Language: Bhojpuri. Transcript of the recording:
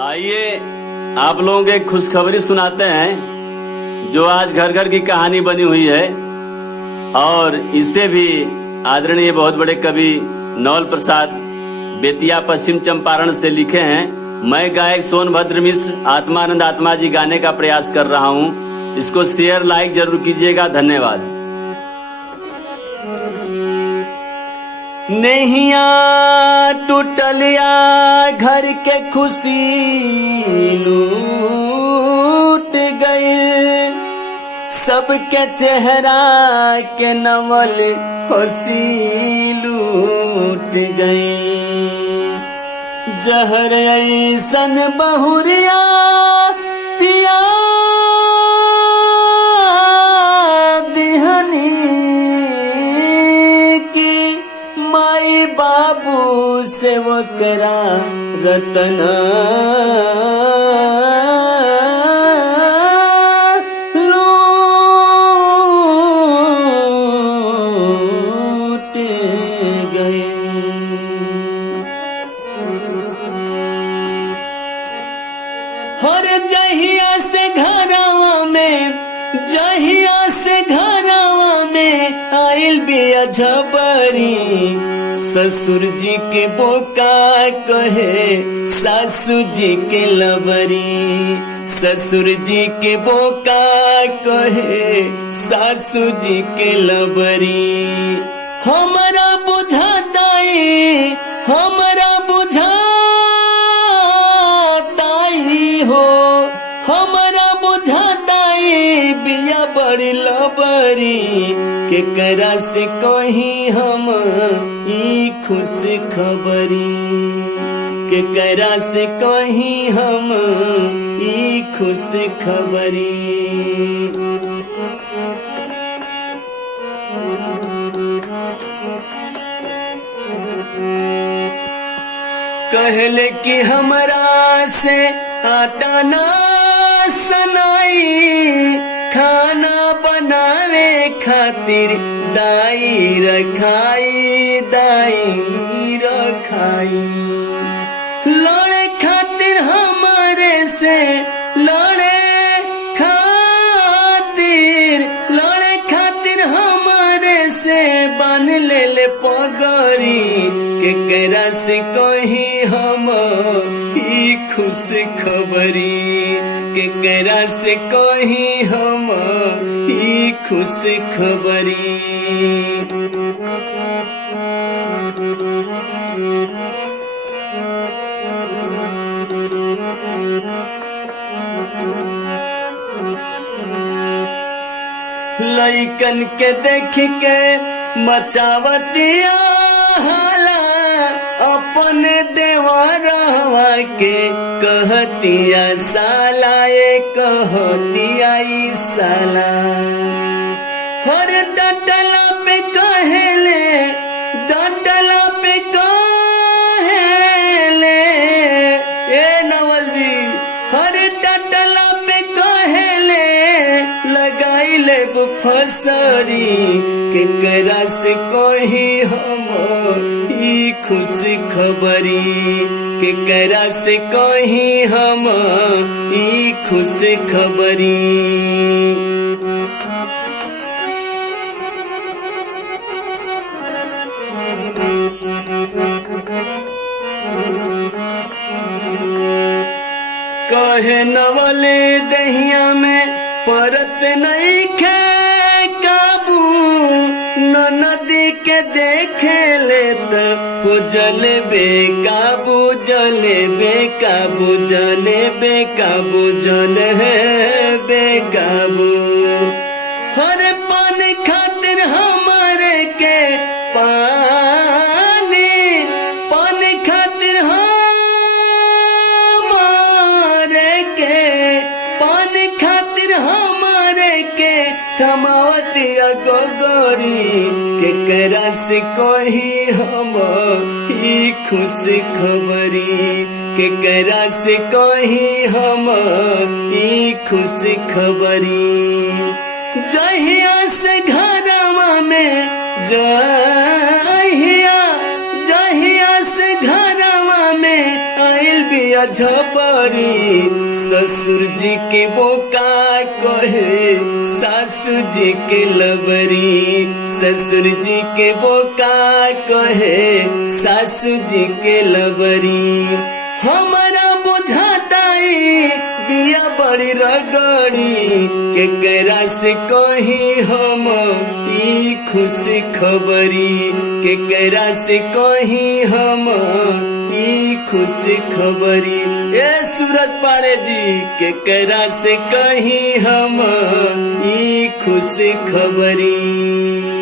आइए आप लोगों को एक खुशखबरी सुनाते हैं जो आज घर घर की कहानी बनी हुई है और इसे भी आदरणीय बहुत बड़े कवि नवल प्रसाद बेतिया पश्चिम चंपारण से लिखे हैं। मैं गायक सोनभद्र मिश्र आत्मानंद आत्मा जी गाने का प्रयास कर रहा हूँ। इसको शेयर लाइक जरूर कीजिएगा। धन्यवाद। नैया टूटलिया घर के खुशी लूट गई, सबके चेहरा के नवल हंसी लूट गई। जहर ऐसन बहुरिया पिया दिहनी की माई बाबू से वो करा रतना और जहिया से घरवा में आइल बिया झबरी, ससुर जी के बोका कहे सासू जी के लबरी। ससुर जी के बोका कहे सासू जी के लबरी। हमरा बुझाताई हो, हमरा बुझाताई बिया बड़ी लबरी। के करा से कहीं हम ई खुश खबरी, के करा से कहीं हम ई खुश खबरी। कहले कि हमरा से आटा ना सनाई, खाना बनावे खातिर दाई रखाई। लड़े खातिर हमारे से लड़े खातिर हमारे से बन ले पगड़ी। के करा से कहीं हम ई खुश खबरी, के करा से कहीं हम ई खुश खबरी। लइकन के देख के मचावतिया हाला, अपने देवरवा के कहतिया साला, ये कहतिया ई साला। हर डटला पे कहेले ए नवल जी, हर डटला पे कहेले लगाई ले फसरी। के करा से कहीं हम ई खुश खबरी, के करा से कहीं हम ई खुश खबरी। कहे नवले दहिया में परत नहीं खे काबू, नदी के देखे ले तो हो जले बेकाबू, जले बेकाबू। हर पानी खातिर हमारे के पानी खातिर हमारे के थमावतिया गोगोरी। के करा से कहीं हम ई खुश खबरी, के करा से कहीं हम ई खुश खबरी। जहिया से घरवा में जहिया से घरवा में आइल बिया बिया झपरी, ससुर जी के बोका कहे सासू जी के लबरी, ससुर जी के बोका कहे सासू जी के लबरी। हमारा बुझाता बिया बड़ी रगड़ी, के करा से कही हम ई खुशी खबरी, के करा से कही हम ई खुशी खबरी। ए सूरज पारे जी के करा से कही हम ई खुशी खबरी।